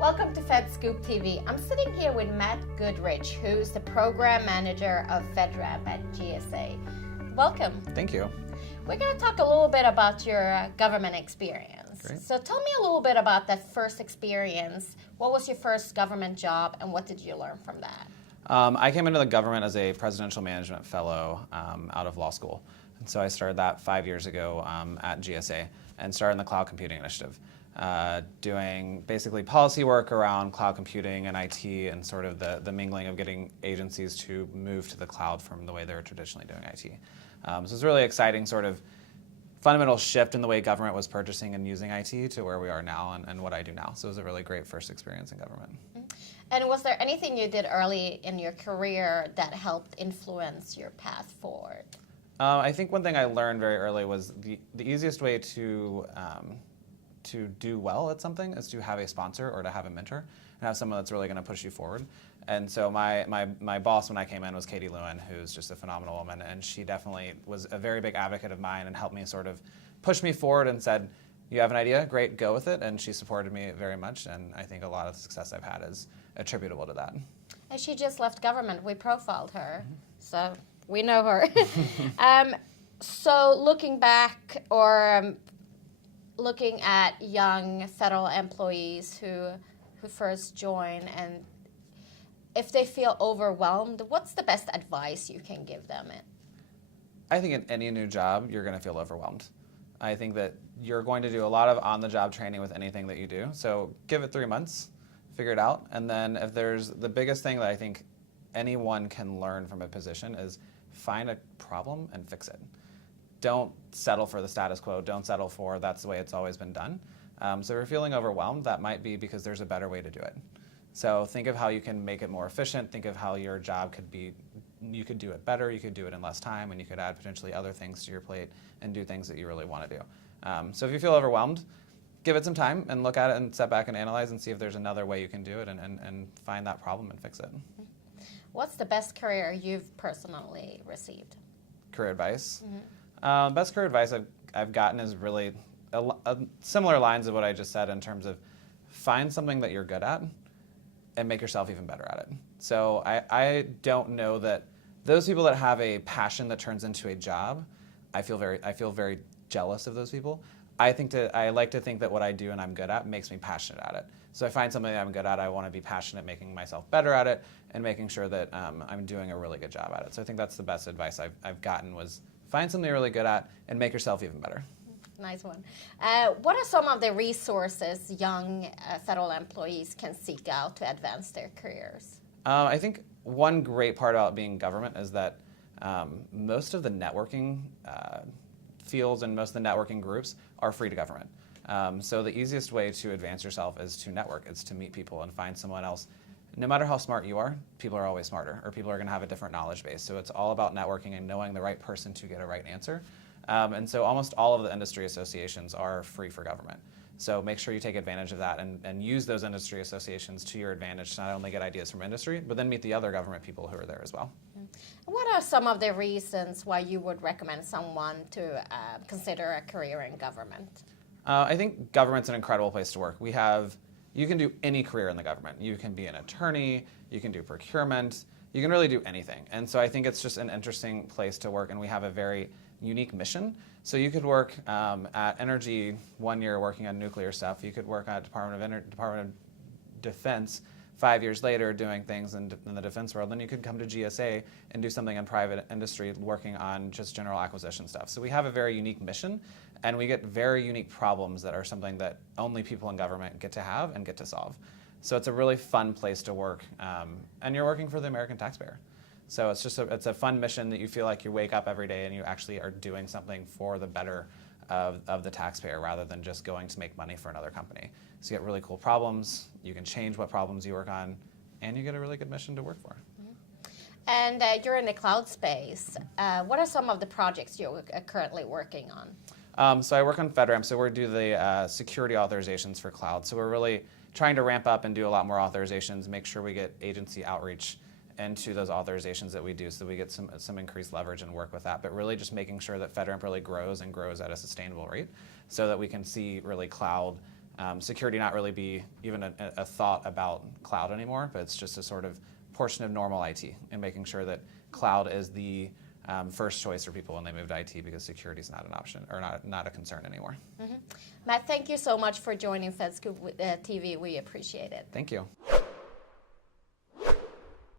Welcome to FedScoopTV. I'm sitting here with Matt Goodrich, who's the program manager of FedRAMP at GSA. Welcome. Thank you. We're going to talk a little bit about your government experience. Great. So tell me a little bit about that first experience. What was your first government job and what did you learn from that? I came into the government as a presidential management fellow out of law school. And so I started that 5 years ago at GSA and started in the cloud computing initiative, doing basically policy work around cloud computing and IT and sort of the mingling of getting agencies to move to the cloud from the way they were traditionally doing IT. So it's a really exciting sort of fundamental shift in the way government was purchasing and using IT to where we are now and what I do now. So it was a really great first experience in government. And was there anything you did early in your career that helped influence your path forward? I think one thing I learned very early was the easiest way to do well at something is to have a sponsor or to have a mentor and have someone that's really going to push you forward. And so my boss when I came in was Katie Lewin, who's just a phenomenal woman, and she definitely was a very big advocate of mine and helped me sort of push me forward and said, you have an idea, great, go with it. And she supported me very much, and I think a lot of the success I've had is attributable to that. And she just left government. We profiled her, so we know her. So looking back or looking at young federal employees who first join, and if they feel overwhelmed, what's the best advice you can give them? I think in any new job, you're going to feel overwhelmed. I think that you're going to do a lot of on-the-job training with anything that you do. So give it 3 months, figure it out, and then if there's the biggest thing that I think anyone can learn from a position is find a problem and fix it. Don't settle for the status quo. Don't settle for that's the way it's always been done. So if you're feeling overwhelmed, that might be because there's a better way to do it. So think of how you can make it more efficient. Think of how your job could be, you could do it better, you could do it in less time, and you could add potentially other things to your plate and do things that you really want to do. So if you feel overwhelmed, give it some time and look at it and step back and analyze and see if there's another way you can do it and find that problem and fix it. What's the best career you've personally received? Career advice? Best career advice I've gotten is really similar lines of what I just said in terms of find something that you're good at and make yourself even better at it. So I don't know that those people that have a passion that turns into a job, I feel very jealous of those people. I like to think that what I do and I'm good at makes me passionate at it. So I find something that I'm good at, I want to be passionate making myself better at it and making sure that I'm doing a really good job at it. So I think that's the best advice I've gotten was find something you're really good at and make yourself even better. Nice one. What are some of the resources young federal employees can seek out to advance their careers? I think one great part about being government is that most of the networking fields and most of the networking groups are free to government. So the easiest way to advance yourself is to network. It's to meet people and find someone else. No matter how smart you are, people are always smarter, or people are going to have a different knowledge base. So it's all about networking and knowing the right person to get a right answer. And so almost all of the industry associations are free for government. So make sure you take advantage of that and use those industry associations to your advantage to not only get ideas from industry, but then meet the other government people who are there as well. What are some of the reasons why you would recommend someone to consider a career in government? I think government's an incredible place to work. You can do any career in the government. You can be an attorney, you can do procurement, you can really do anything. And so I think it's just an interesting place to work, and we have a very unique mission. So you could work at Energy 1 year working on nuclear stuff. You could work at Department of Defense 5 years later doing things in the defense world. Then you could come to GSA and do something in private industry working on just general acquisition stuff. So we have a very unique mission, and we get very unique problems that are something that only people in government get to have and get to solve. So it's a really fun place to work, and you're working for the American taxpayer. So it's a fun mission that you feel like you wake up every day and you actually are doing something for the better of the taxpayer rather than just going to make money for another company. So you get really cool problems, you can change what problems you work on, and you get a really good mission to work for. And you're in the cloud space. What are some of the projects you're currently working on? So I work on FedRAMP, so we do the security authorizations for cloud. So we're really trying to ramp up and do a lot more authorizations, make sure we get agency outreach into those authorizations that we do so we get some increased leverage and work with that, but really just making sure that FedRAMP really grows and grows at a sustainable rate so that we can see really cloud security not really be even a thought about cloud anymore, but it's just a sort of portion of normal IT, and making sure that cloud is the first choice for people when they move to IT, because security is not an option or not a concern anymore. Matt, thank you so much for joining FedScoop TV. We appreciate it. Thank you.